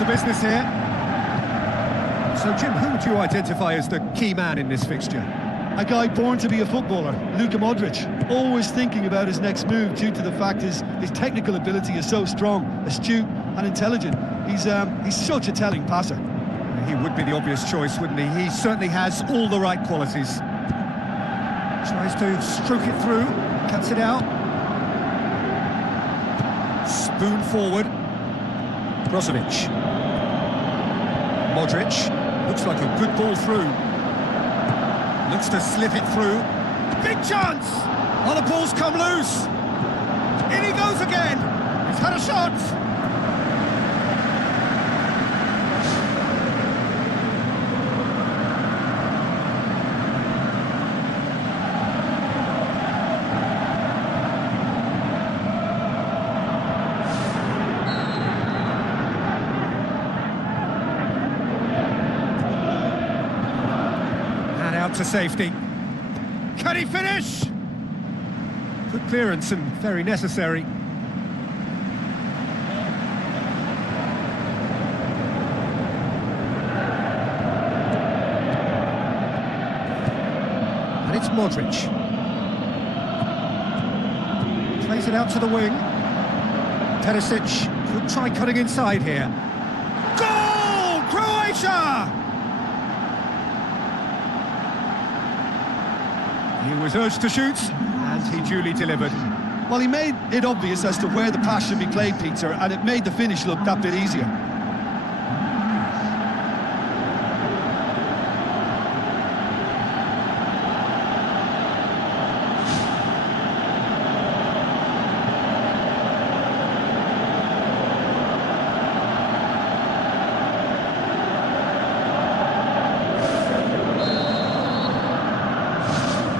to business here. So, Jim, who would you identify as the key man in this fixture? A guy born to be a footballer, Luka Modric, always thinking about his next move due to the fact his technical ability is so strong, astute and intelligent. He's such a telling passer. He would be the obvious choice, wouldn't he? He certainly has all the right qualities. Tries to stroke it through, cuts it out. Spoon forward. Brozovic. Modric, looks like a good ball through. Looks to slip it through. Big chance! Oh, the ball's come loose. In he goes again. He's had a shot. To safety. Can he finish? Good clearance and very necessary. And it's Modric. Plays it out to the wing. Perisic could try cutting inside here. Goal! Croatia! He was urged to shoot, and he duly delivered. Well, he made it obvious as to where the pass should be played, Peter, and it made the finish look that bit easier.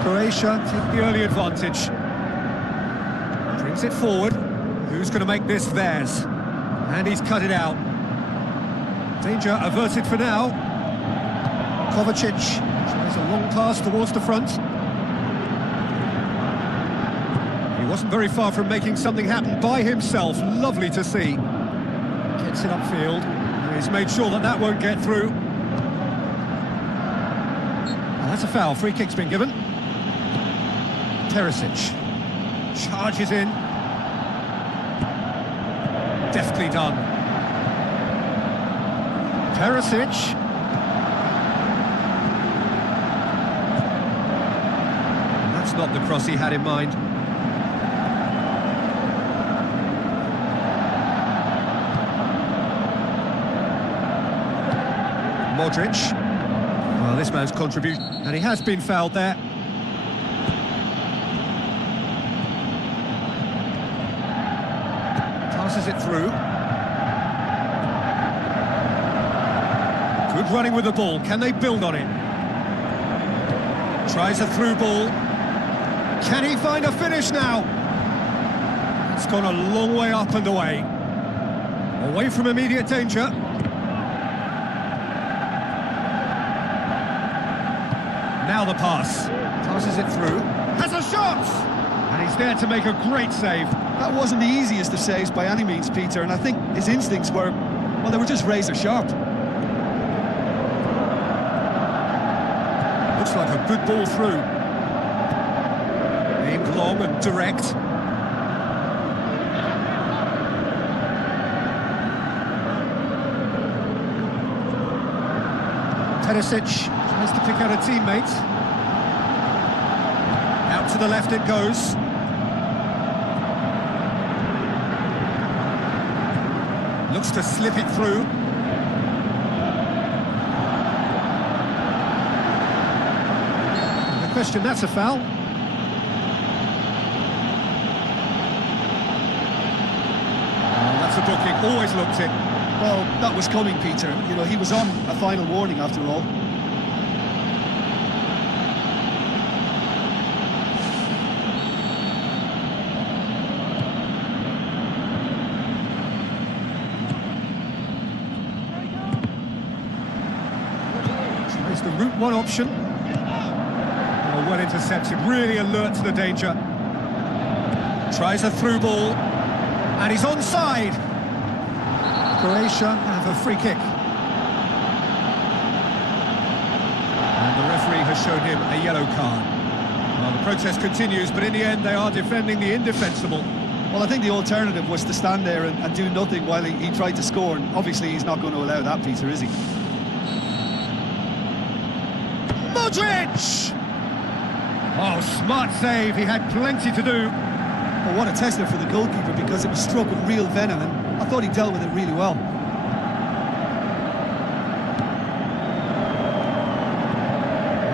Croatia take the early advantage. Brings it forward. Who's going to make this theirs? And he's cut it out. Danger averted for now. Kovacic tries a long pass towards the front. He wasn't very far from making something happen by himself. Lovely to see. Gets it upfield. He's made sure that won't get through. Well, that's a foul. Free kick's been given. Perisic charges in. Deftly done. Perisic. That's not the cross he had in mind. Modric. Well, this man's contribution, and he has been fouled there. Passes it through. Good running with the ball. Can they build on it? Tries a through ball. Can he find a finish now? It's gone a long way up and away. Away from immediate danger. Now the pass. Passes it through. Has a shot! And he's there to make a great save. That wasn't the easiest of saves by any means, Peter, and I think his instincts were, well, they were just razor sharp. Looks like a good ball through. Aimed long and direct. Perisic tries to pick out a teammate. Out to the left it goes. Looks to slip it through. The question, that's a foul. That's a booking, always looked it. Well, that was coming, Peter. You know, he was on a final warning after all. Tries the route one option. Oh, well intercepted, really alert to the danger. Tries a through ball, and he's onside. Croatia have a free kick. And the referee has shown him a yellow card. Well, the protest continues, but in the end they are defending the indefensible. Well, I think the alternative was to stand there and do nothing while he tried to score, and obviously he's not going to allow that, Peter, is he? Modric! Oh, smart save, he had plenty to do. Well, what a tester for the goalkeeper, because it was struck with real venom, and I thought he dealt with it really well.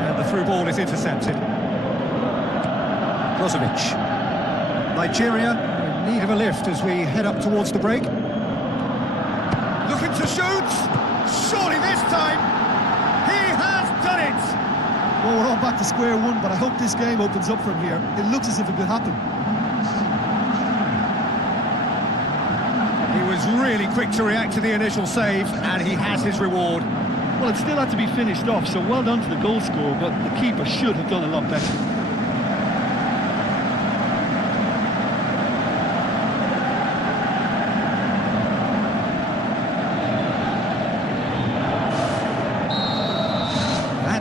And the through ball is intercepted. Brozovic. Nigeria in need of a lift as we head up towards the break. Looking to shoot! Surely this time! He has done it! Well, we're all back to square one, but I hope this game opens up from here. It looks as if it could happen. He was really quick to react to the initial save, and he has his reward. Well, it still had to be finished off, so well done to the goal scorer, but the keeper should have done a lot better.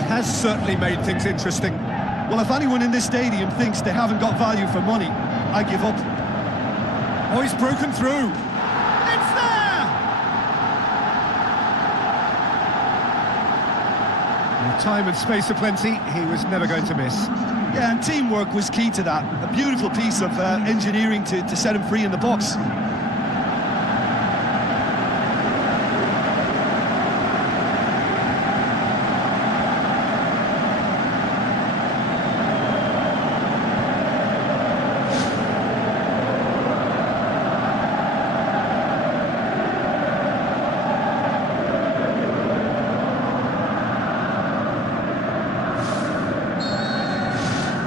Has certainly made things interesting. Well, if anyone in this stadium thinks they haven't got value for money, I give up. Oh, he's broken through. It's there! With time and space aplenty, he was never going to miss. Yeah, and teamwork was key to that. A beautiful piece of engineering to set him free in the box.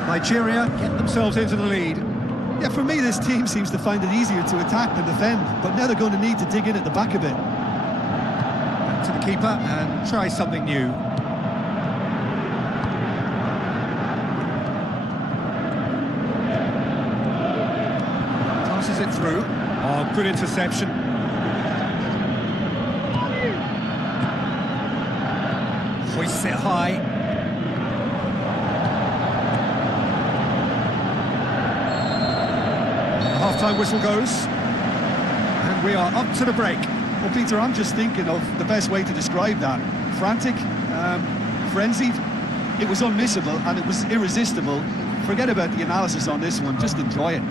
Nigeria get themselves into the lead. Yeah, for me, this team seems to find it easier to attack than defend, but now they're going to need to dig in at the back a bit. Back to the keeper and try something new. Passes it through. Oh, good interception. Hoists it high. Half-time whistle goes, and we are up to the break. Well, Peter, I'm just thinking of the best way to describe that. Frantic, frenzied. It was unmissable and it was irresistible. Forget about the analysis on this one, just enjoy it.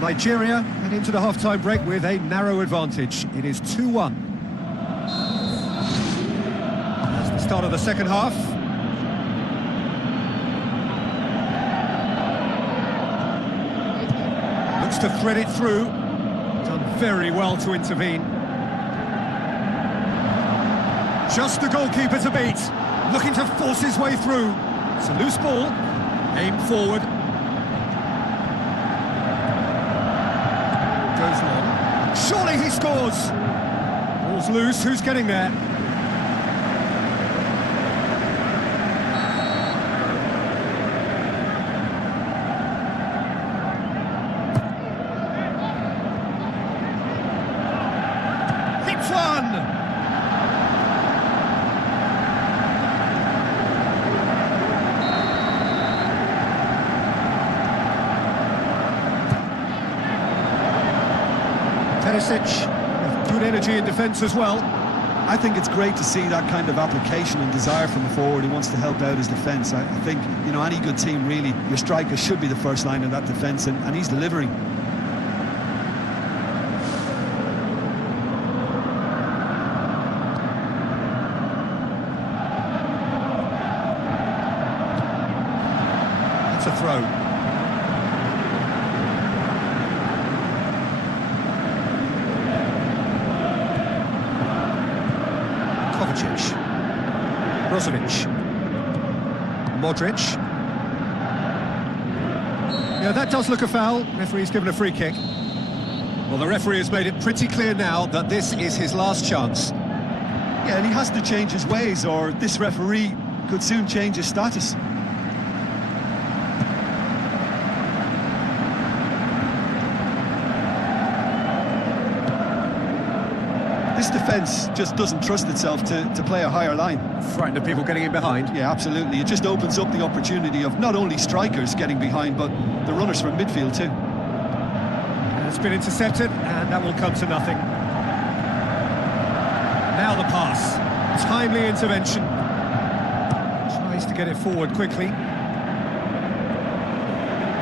Nigeria head into the half-time break with a narrow advantage. It is 2-1. That's the start of the second half. To thread it through, done very well to intervene. Just the goalkeeper to beat, looking to force his way through. It's a loose ball, aimed forward. Goes long. Surely he scores! Ball's loose, who's getting there? Perisic with good energy in defence as well. I think it's great to see that kind of application and desire from a forward who wants to help out his defence. I think, you know, any good team really, your striker should be the first line of that defence, and he's delivering. That's a throw. Brozovic. Modric. Yeah, that does look a foul. Referee's given a free kick. Well, the referee has made it pretty clear now that this is his last chance. Yeah, and he has to change his ways, or this referee could soon change his status. This defence just doesn't trust itself to play a higher line. Frightened of people getting in behind. Yeah, absolutely. It just opens up the opportunity of not only strikers getting behind, but the runners from midfield too. It's been intercepted, and that will come to nothing. Now the pass. Timely intervention. Tries to get it forward quickly.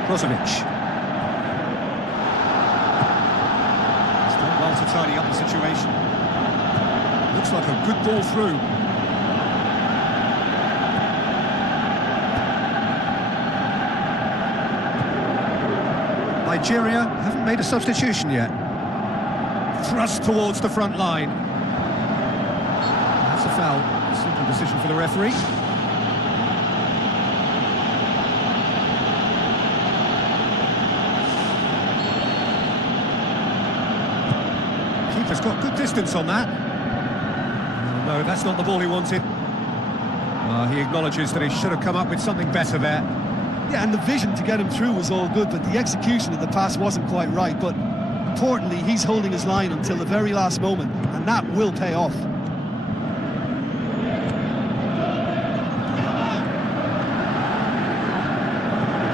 Brozovic. He's done well to tidy up the situation. Looks like a good ball through. Nigeria haven't made a substitution yet. Thrust towards the front line. That's a foul. Simple decision for the referee. Keeper's got good distance on that. No, that's not the ball he wanted. He acknowledges that he should have come up with something better there. Yeah, and the vision to get him through was all good, but the execution of the pass wasn't quite right. But importantly, he's holding his line until the very last moment, and that will pay off.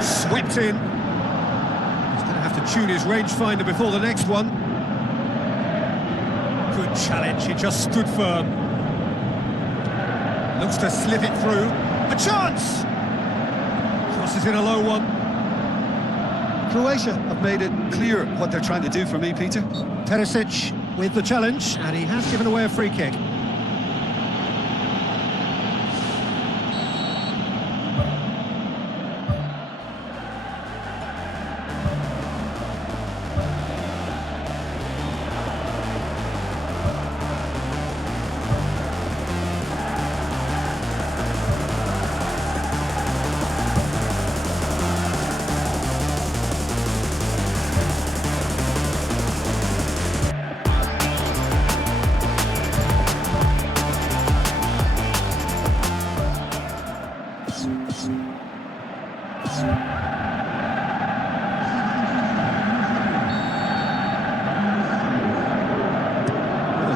Swept in. He's going to have to tune his rangefinder before the next one. Good challenge, he just stood firm. Looks to slip it through. A chance! Crosses in a low one. Croatia have made it clear what they're trying to do for me, Peter. Perisic with the challenge, and he has given away a free kick.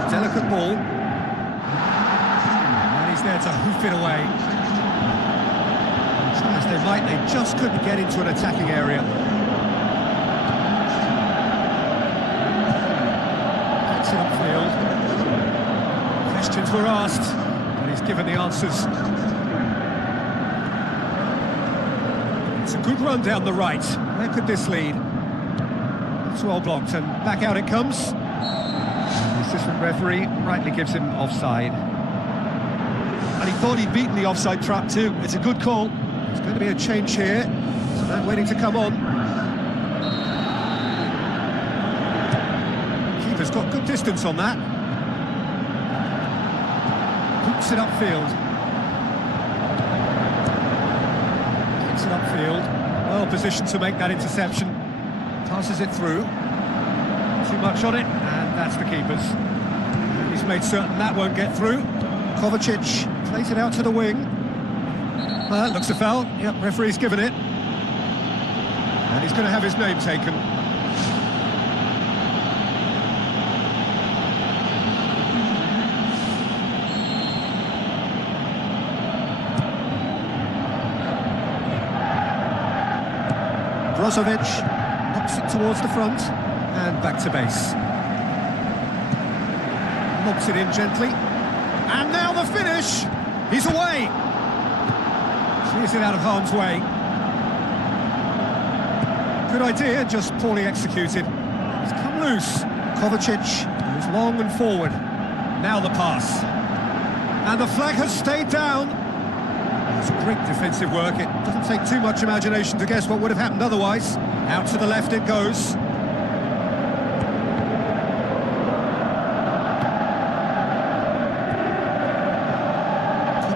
Delicate ball, and he's there to hoof it away. And try as they might, they just couldn't get into an attacking area. Gets it upfield. Questions were asked, but he's given the answers. It's a good run down the right. Where could this lead? It's well blocked, and back out it comes. The assistant referee rightly gives him offside. And he thought he'd beaten the offside trap too. It's a good call. There's going to be a change here. So man waiting to come on. Keeper's got good distance on that. Hoops it upfield. Gets it upfield. Well positioned to make that interception. Passes it through. Too much on it, and that's the keeper's. And he's made certain that won't get through. Kovacic plays it out to the wing. Well, that looks a foul. Yep, referee's given it. And he's going to have his name taken. Brozovic knocks it towards the front. And back to base. Lobs it in gently. And now the finish! He's away! Clears it out of harm's way. Good idea, just poorly executed. It's come loose. Kovacic goes long and forward. Now the pass. And the flag has stayed down. That's great defensive work. It doesn't take too much imagination to guess what would have happened otherwise. Out to the left it goes.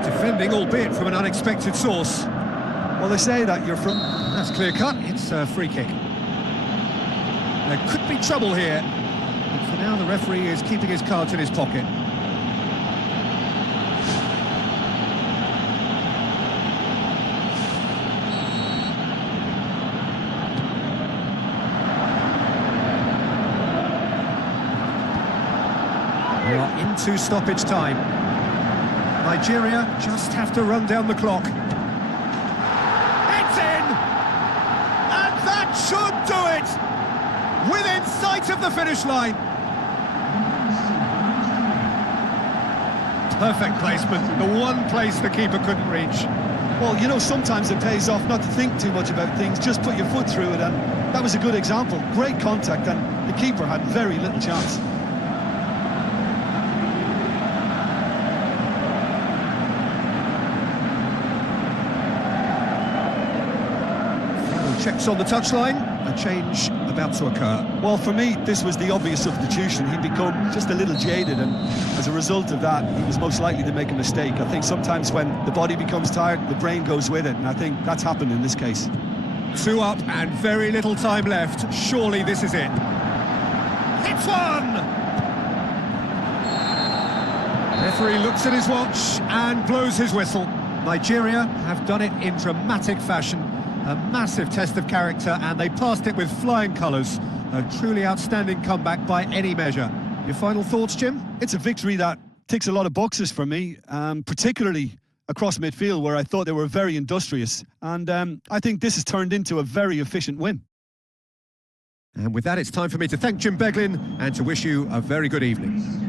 Defending, albeit from an unexpected source. Well, they say that you're from... That's clear cut, it's a free kick. There could be trouble here, but for now the referee is keeping his cards in his pocket. We are into stoppage time. Nigeria just have to run down the clock. It's in! And that should do it! Within sight of the finish line. Perfect placement, the one place the keeper couldn't reach. Well, you know, sometimes it pays off not to think too much about things, just put your foot through it, and that was a good example. Great contact, and the keeper had very little chance. Checks on the touchline, a change about to occur. Well, for me, this was the obvious substitution. He'd become just a little jaded, and as a result of that, he was most likely to make a mistake. I think sometimes when the body becomes tired, the brain goes with it, and I think that's happened in this case. 2 up and very little time left. Surely this is it. It's one! Referee looks at his watch and blows his whistle. Nigeria have done it in dramatic fashion. A massive test of character, and they passed it with flying colours. A truly outstanding comeback by any measure. Your final thoughts, Jim? It's a victory that ticks a lot of boxes for me, particularly across midfield, where I thought they were very industrious. And I think this has turned into a very efficient win. And with that, it's time for me to thank Jim Beglin and to wish you a very good evening.